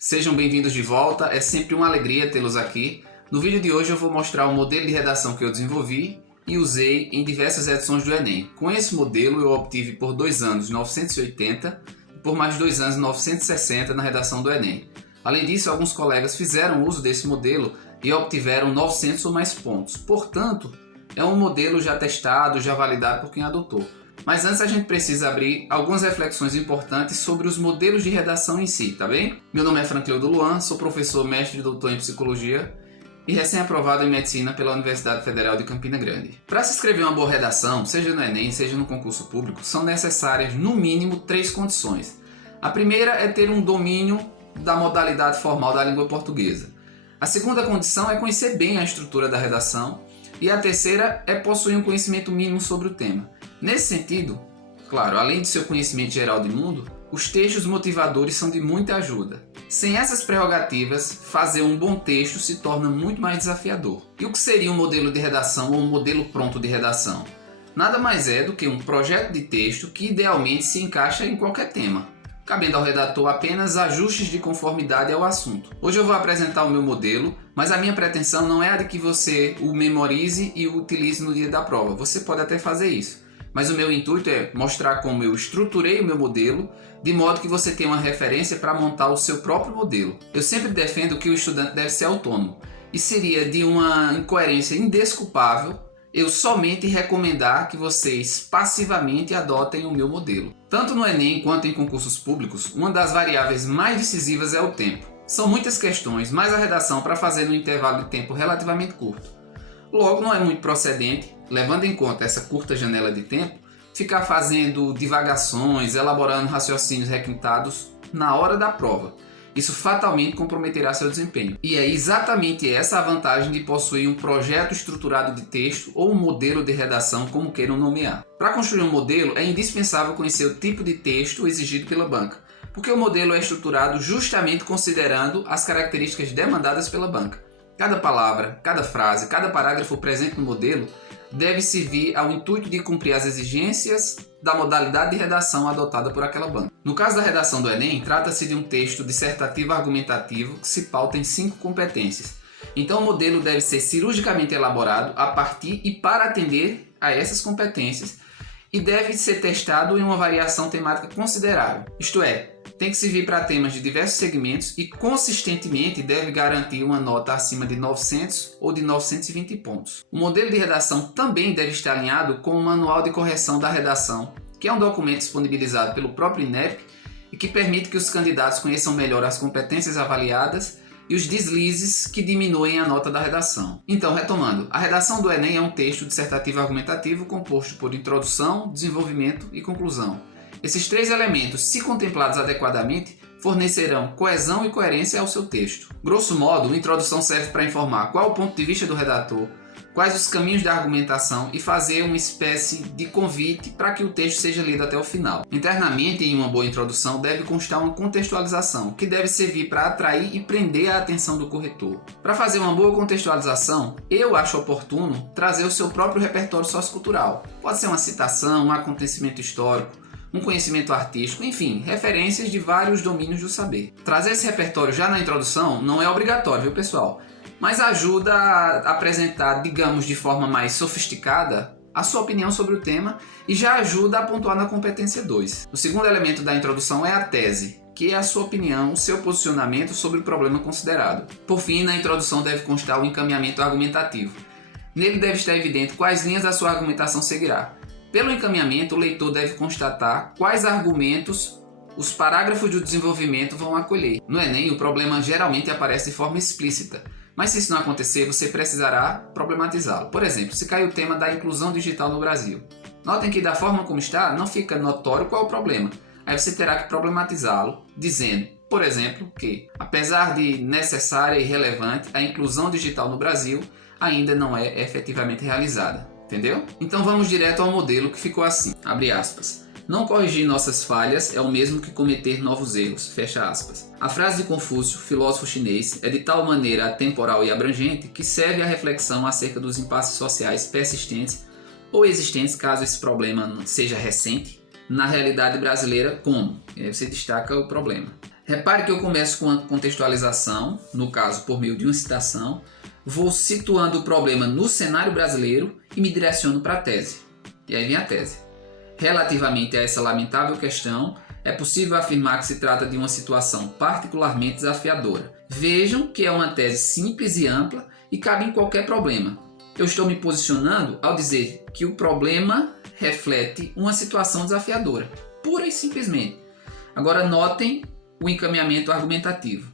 Sejam bem-vindos de volta, é sempre uma alegria tê-los aqui. No vídeo de hoje eu vou mostrar o modelo de redação que eu desenvolvi e usei em diversas edições do Enem. Com esse modelo eu obtive por 2 anos 980 e por mais 2 anos 960 na redação do Enem. Além disso, alguns colegas fizeram uso desse modelo e obtiveram 900 ou mais pontos. Portanto, é um modelo já testado, já validado por quem adotou. Mas antes a gente precisa abrir algumas reflexões importantes sobre os modelos de redação em si, tá bem? Meu nome é Francleudo Luan, sou professor mestre e doutor em psicologia e recém-aprovado em medicina pela Universidade Federal de Campina Grande. Para se escrever uma boa redação, seja no Enem, seja no concurso público, são necessárias no mínimo 3 condições. A primeira é ter um domínio da modalidade formal da língua portuguesa. A segunda condição é conhecer bem a estrutura da redação e a terceira é possuir um conhecimento mínimo sobre o tema. Nesse sentido, claro, além do seu conhecimento geral de mundo, os textos motivadores são de muita ajuda. Sem essas prerrogativas, fazer um bom texto se torna muito mais desafiador. E o que seria um modelo de redação ou um modelo pronto de redação? Nada mais é do que um projeto de texto que idealmente se encaixa em qualquer tema, cabendo ao redator apenas ajustes de conformidade ao assunto. Hoje eu vou apresentar o meu modelo, mas a minha pretensão não é a de que você o memorize e o utilize no dia da prova. Você pode até fazer isso. Mas o meu intuito é mostrar como eu estruturei o meu modelo, de modo que você tenha uma referência para montar o seu próprio modelo. Eu sempre defendo que o estudante deve ser autônomo, e seria de uma incoerência indesculpável eu somente recomendar que vocês passivamente adotem o meu modelo. Tanto no Enem quanto em concursos públicos, uma das variáveis mais decisivas é o tempo. São muitas questões, mas a redação para fazer num intervalo de tempo relativamente curto. Logo, não é muito procedente, levando em conta essa curta janela de tempo, ficar fazendo divagações, elaborando raciocínios requintados na hora da prova. Isso fatalmente comprometerá seu desempenho. E é exatamente essa a vantagem de possuir um projeto estruturado de texto ou um modelo de redação, como queiram nomear. Para construir um modelo, é indispensável conhecer o tipo de texto exigido pela banca, porque o modelo é estruturado justamente considerando as características demandadas pela banca. Cada palavra, cada frase, cada parágrafo presente no modelo deve servir ao intuito de cumprir as exigências da modalidade de redação adotada por aquela banca. No caso da redação do Enem, trata-se de um texto dissertativo argumentativo que se pauta em 5 competências. Então o modelo deve ser cirurgicamente elaborado a partir e para atender a essas competências e deve ser testado em uma variação temática considerável, isto é, tem que servir para temas de diversos segmentos e consistentemente deve garantir uma nota acima de 900 ou de 920 pontos. O modelo de redação também deve estar alinhado com o Manual de Correção da Redação, que é um documento disponibilizado pelo próprio INEP e que permite que os candidatos conheçam melhor as competências avaliadas e os deslizes que diminuem a nota da redação. Então, retomando, a redação do Enem é um texto dissertativo argumentativo composto por introdução, desenvolvimento e conclusão. Esses 3 elementos, se contemplados adequadamente, fornecerão coesão e coerência ao seu texto. Grosso modo, uma introdução serve para informar qual o ponto de vista do redator, quais os caminhos da argumentação e fazer uma espécie de convite para que o texto seja lido até o final. Internamente, em uma boa introdução, deve constar uma contextualização, que deve servir para atrair e prender a atenção do corretor. Para fazer uma boa contextualização, eu acho oportuno trazer o seu próprio repertório sociocultural. Pode ser uma citação, um acontecimento histórico, um conhecimento artístico, enfim, referências de vários domínios do saber. Trazer esse repertório já na introdução não é obrigatório, viu pessoal? Mas ajuda a apresentar, digamos, de forma mais sofisticada a sua opinião sobre o tema e já ajuda a pontuar na competência 2. O segundo elemento da introdução é a tese, que é a sua opinião, o seu posicionamento sobre o problema considerado. Por fim, na introdução deve constar o encaminhamento argumentativo. Nele deve estar evidente quais linhas a sua argumentação seguirá. Pelo encaminhamento, o leitor deve constatar quais argumentos os parágrafos do desenvolvimento vão acolher. No Enem, o problema geralmente aparece de forma explícita, mas se isso não acontecer, você precisará problematizá-lo. Por exemplo, se cai o tema da inclusão digital no Brasil. Notem que da forma como está, não fica notório qual é o problema. Aí você terá que problematizá-lo, dizendo, por exemplo, que, apesar de necessária e relevante, a inclusão digital no Brasil ainda não é efetivamente realizada. Entendeu? Então vamos direto ao modelo que ficou assim, abre aspas. Não corrigir nossas falhas é o mesmo que cometer novos erros, fecha aspas. A frase de Confúcio, filósofo chinês, é de tal maneira atemporal e abrangente que serve à reflexão acerca dos impasses sociais persistentes ou existentes caso esse problema seja recente, na realidade brasileira como? E aí você destaca o problema. Repare que eu começo com a contextualização, no caso por meio de uma citação, vou situando o problema no cenário brasileiro e me direciono para a tese. E aí vem a tese. Relativamente a essa lamentável questão, é possível afirmar que se trata de uma situação particularmente desafiadora. Vejam que é uma tese simples e ampla e cabe em qualquer problema. Eu estou me posicionando ao dizer que o problema reflete uma situação desafiadora, pura e simplesmente. Agora notem o encaminhamento argumentativo.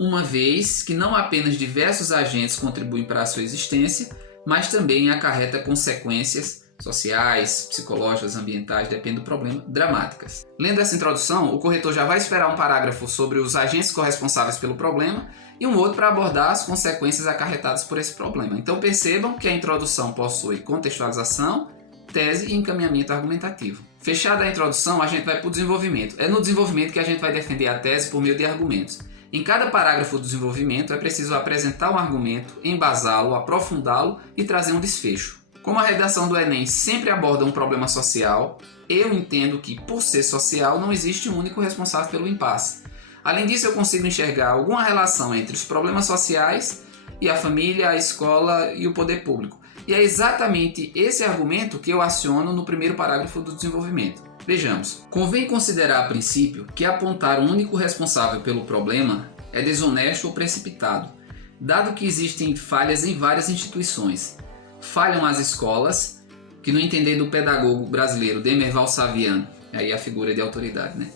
Uma vez que não apenas diversos agentes contribuem para a sua existência, mas também acarreta consequências sociais, psicológicas, ambientais, depende do problema, dramáticas. Lendo essa introdução, o corretor já vai esperar um parágrafo sobre os agentes corresponsáveis pelo problema e um outro para abordar as consequências acarretadas por esse problema. Então percebam que a introdução possui contextualização, tese e encaminhamento argumentativo. Fechada a introdução, a gente vai para o desenvolvimento. É no desenvolvimento que a gente vai defender a tese por meio de argumentos. Em cada parágrafo do desenvolvimento é preciso apresentar um argumento, embasá-lo, aprofundá-lo e trazer um desfecho. Como a redação do Enem sempre aborda um problema social, eu entendo que, por ser social, não existe um único responsável pelo impasse. Além disso, eu consigo enxergar alguma relação entre os problemas sociais e a família, a escola e o poder público. E é exatamente esse argumento que eu aciono no primeiro parágrafo do desenvolvimento. Vejamos. Convém considerar a princípio que apontar um único responsável pelo problema é desonesto ou precipitado, dado que existem falhas em várias instituições. Falham as escolas, que no entender do pedagogo brasileiro Demerval Saviano, aí a figura de autoridade,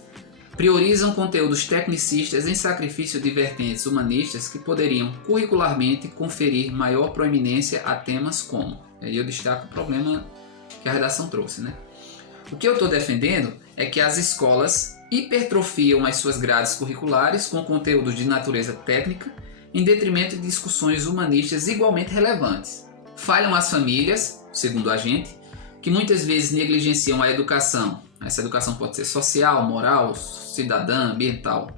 priorizam conteúdos tecnicistas em sacrifício de vertentes humanistas que poderiam curricularmente conferir maior proeminência a temas como. Aí eu destaco o problema que a redação trouxe. O que eu estou defendendo é que as escolas hipertrofiam as suas grades curriculares com conteúdos de natureza técnica em detrimento de discussões humanistas igualmente relevantes. Falham as famílias, segundo a gente, que muitas vezes negligenciam a educação. Essa educação pode ser social, moral, cidadã, ambiental,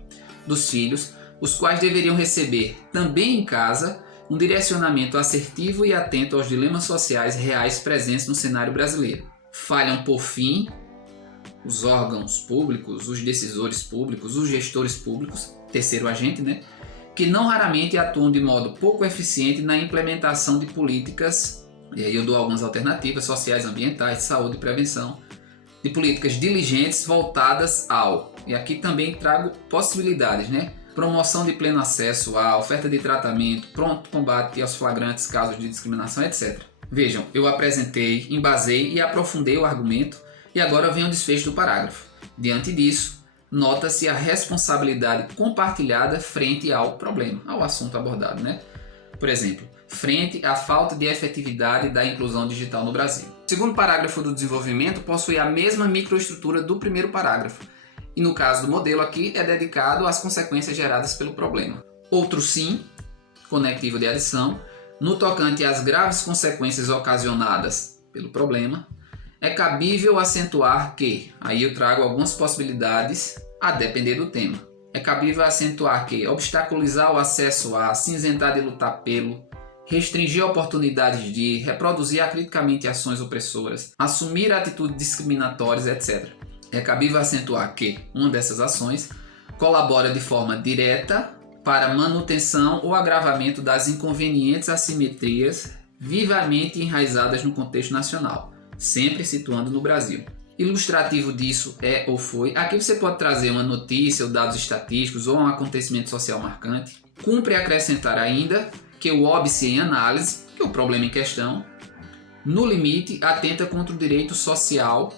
dos filhos, os quais deveriam receber, também em casa, um direcionamento assertivo e atento aos dilemas sociais reais presentes no cenário brasileiro. Falham, por fim, os órgãos públicos, os decisores públicos, os gestores públicos, terceiro agente, que não raramente atuam de modo pouco eficiente na implementação de políticas, e aí eu dou algumas alternativas sociais, ambientais, de saúde e prevenção, de políticas diligentes voltadas ao, e aqui também trago possibilidades, promoção de pleno acesso à oferta de tratamento, pronto combate aos flagrantes casos de discriminação, etc. Vejam, eu apresentei, embasei e aprofundei o argumento e agora vem o desfecho do parágrafo. Diante disso, nota-se a responsabilidade compartilhada frente ao problema, ao assunto abordado, Por exemplo, frente à falta de efetividade da inclusão digital no Brasil. O segundo parágrafo do desenvolvimento possui a mesma microestrutura do primeiro parágrafo, e no caso do modelo aqui é dedicado às consequências geradas pelo problema. Outro sim, conectivo de adição, no tocante às graves consequências ocasionadas pelo problema, é cabível acentuar que, aí eu trago algumas possibilidades a depender do tema. É cabível acentuar que obstaculizar o acesso a, cinzentar de lutar pelo, restringir oportunidades de, reproduzir acriticamente ações opressoras, assumir atitudes discriminatórias, etc. É cabível acentuar que uma dessas ações colabora de forma direta para a manutenção ou agravamento das inconvenientes assimetrias vivamente enraizadas no contexto nacional, sempre situando no Brasil. Ilustrativo disso é ou foi, aqui você pode trazer uma notícia ou dados estatísticos ou um acontecimento social marcante. Cumpre acrescentar ainda que o óbice em análise, que é o problema em questão, no limite atenta contra o direito social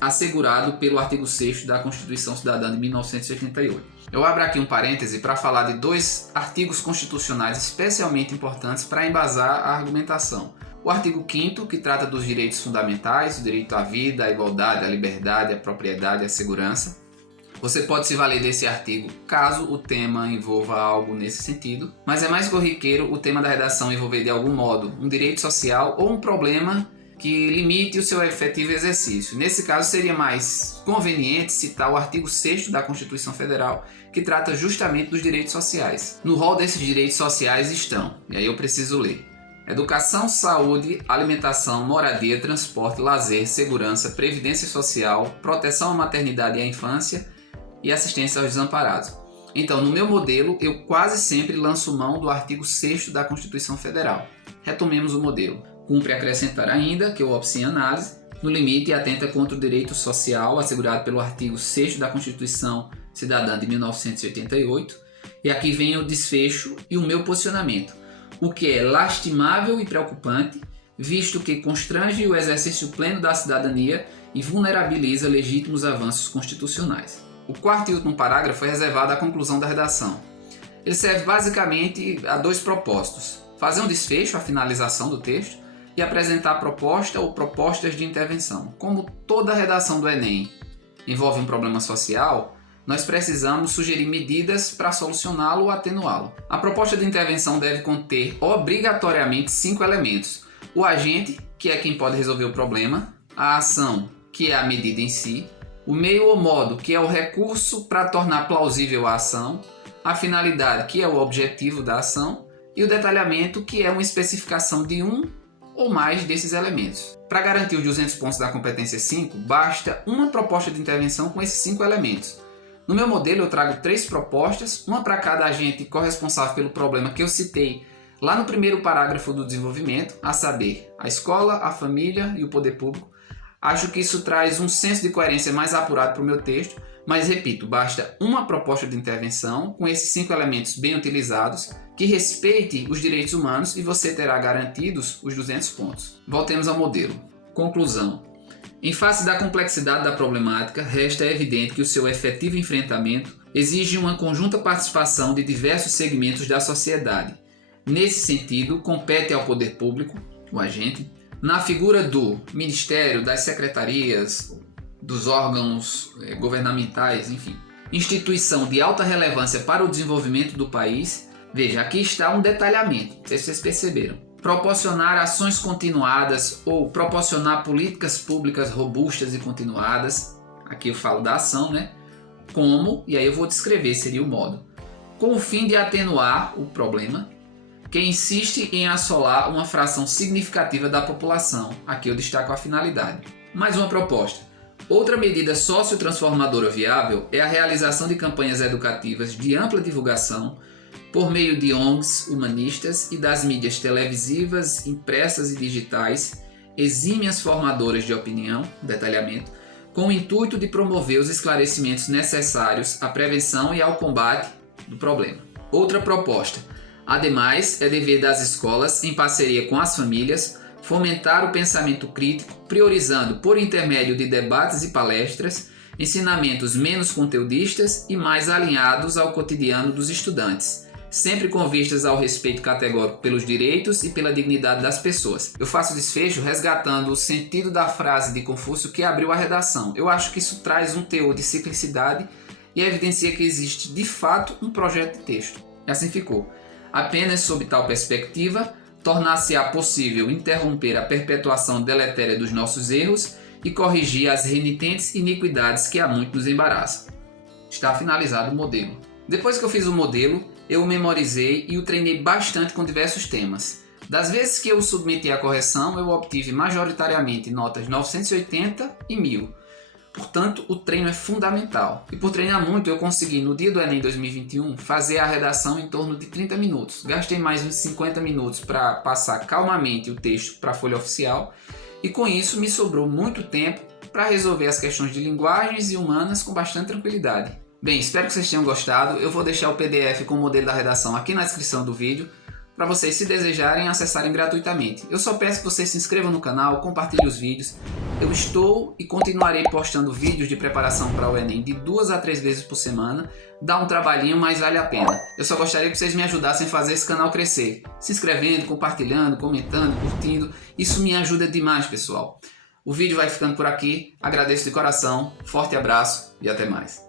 assegurado pelo artigo 6º da Constituição Cidadã de 1988. Eu abro aqui um parêntese para falar de dois artigos constitucionais especialmente importantes para embasar a argumentação. O artigo 5º, que trata dos direitos fundamentais, o direito à vida, à igualdade, à liberdade, à propriedade e à segurança. Você pode se valer desse artigo caso o tema envolva algo nesse sentido, mas é mais corriqueiro o tema da redação envolver de algum modo um direito social ou um problema que limite o seu efetivo exercício. Nesse caso, seria mais conveniente citar o artigo 6º da Constituição Federal, que trata justamente dos direitos sociais. No rol desses direitos sociais estão, e aí eu preciso ler: educação, saúde, alimentação, moradia, transporte, lazer, segurança, previdência social, proteção à maternidade e à infância e assistência aos desamparados. Então, no meu modelo, eu quase sempre lanço mão do artigo 6º da Constituição Federal. Retomemos o modelo. Cumpre acrescentar ainda que o óbice em análise, no limite, atenta contra o direito social assegurado pelo artigo 6º da Constituição Cidadã de 1988. E aqui vem o desfecho e o meu posicionamento. O que é lastimável e preocupante, visto que constrange o exercício pleno da cidadania e vulnerabiliza legítimos avanços constitucionais. O quarto e último parágrafo é reservado à conclusão da redação. Ele serve basicamente a dois propósitos: fazer um desfecho, a finalização do texto, e apresentar proposta ou propostas de intervenção. Como toda redação do Enem envolve um problema social, nós precisamos sugerir medidas para solucioná-lo ou atenuá-lo. A proposta de intervenção deve conter obrigatoriamente 5 elementos: o agente, que é quem pode resolver o problema; a ação, que é a medida em si; o meio ou modo, que é o recurso para tornar plausível a ação; a finalidade, que é o objetivo da ação; e o detalhamento, que é uma especificação de um ou mais desses elementos. Para garantir os 200 pontos da competência 5, basta uma proposta de intervenção com esses 5 elementos. No meu modelo eu trago 3 propostas, uma para cada agente corresponsável pelo problema que eu citei lá no primeiro parágrafo do desenvolvimento, a saber, a escola, a família e o poder público. Acho que isso traz um senso de coerência mais apurado para o meu texto, mas repito, basta uma proposta de intervenção com esses 5 elementos bem utilizados, que respeite os direitos humanos e você terá garantidos os 200 pontos. Voltemos ao modelo. Conclusão. Em face da complexidade da problemática, resta evidente que o seu efetivo enfrentamento exige uma conjunta participação de diversos segmentos da sociedade. Nesse sentido, compete ao poder público, o agente, na figura do Ministério, das secretarias, dos órgãos governamentais, enfim, instituição de alta relevância para o desenvolvimento do país. Veja, aqui está um detalhamento, não sei se vocês perceberam. Proporcionar ações continuadas ou proporcionar políticas públicas robustas e continuadas. Aqui eu falo da ação, né? Como, e aí eu vou descrever, seria o modo. Com o fim de atenuar o problema, que insiste em assolar uma fração significativa da população. Aqui eu destaco a finalidade. Mais uma proposta. Outra medida sociotransformadora viável é a realização de campanhas educativas de ampla divulgação por meio de ONGs humanistas e das mídias televisivas, impressas e digitais, exímias formadoras de opinião, detalhamento, com o intuito de promover os esclarecimentos necessários à prevenção e ao combate do problema. Outra proposta. Ademais, é dever das escolas, em parceria com as famílias, fomentar o pensamento crítico, priorizando, por intermédio de debates e palestras, ensinamentos menos conteudistas e mais alinhados ao cotidiano dos estudantes, sempre com vistas ao respeito categórico pelos direitos e pela dignidade das pessoas. Eu faço desfecho resgatando o sentido da frase de Confúcio que abriu a redação. Eu acho que isso traz um teor de ciclicidade e evidencia que existe, de fato, um projeto de texto. E assim ficou. Apenas sob tal perspectiva, tornar-se-á possível interromper a perpetuação deletéria dos nossos erros e corrigir as renitentes iniquidades que há muito nos embaraçam. Está finalizado o modelo. Depois que eu fiz o modelo, eu o memorizei e o treinei bastante com diversos temas. Das vezes que eu o submeti à correção, eu obtive majoritariamente notas 980 e 1000. Portanto, o treino é fundamental. E por treinar muito, eu consegui, no dia do Enem 2021, fazer a redação em torno de 30 minutos. Gastei mais uns 50 minutos para passar calmamente o texto para a folha oficial. E com isso, me sobrou muito tempo para resolver as questões de linguagens e humanas com bastante tranquilidade. Bem, espero que vocês tenham gostado. Eu vou deixar o PDF com o modelo da redação aqui na descrição do vídeo, para vocês, se desejarem, acessarem gratuitamente. Eu só peço que vocês se inscrevam no canal, compartilhem os vídeos. Eu estou e continuarei postando vídeos de preparação para o Enem de 2 a 3 vezes por semana. Dá um trabalhinho, mas vale a pena. Eu só gostaria que vocês me ajudassem a fazer esse canal crescer. Se inscrevendo, compartilhando, comentando, curtindo. Isso me ajuda demais, pessoal. O vídeo vai ficando por aqui. Agradeço de coração. Forte abraço e até mais.